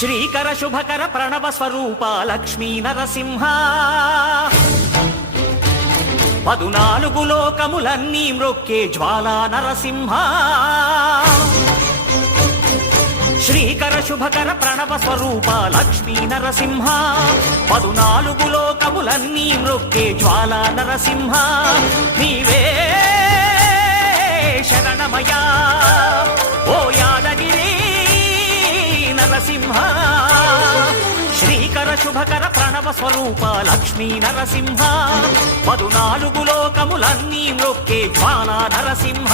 శ్రీకర శుభకర ప్రణవ స్వరూప లక్ష్మీ నరసింహ 14 లోకములన్నీ మ్రొక్కే జ్వాలా నరసింహ శ్రీకర శుభకర ప్రణవ స్వరూప లక్ష్మీ నరసింహ 14 లోకములన్నీ మ్రొక్కే జ్వాలా నరసింహ నీవే శరణమయా ఓ యాదగిరి నరసింహ శ్రీకర శుభకర ప్రణవ స్వరూప లక్ష్మీ నరసింహ 14 లోకములన్నీ మ్రొక్కే జ్వాలా నరసింహ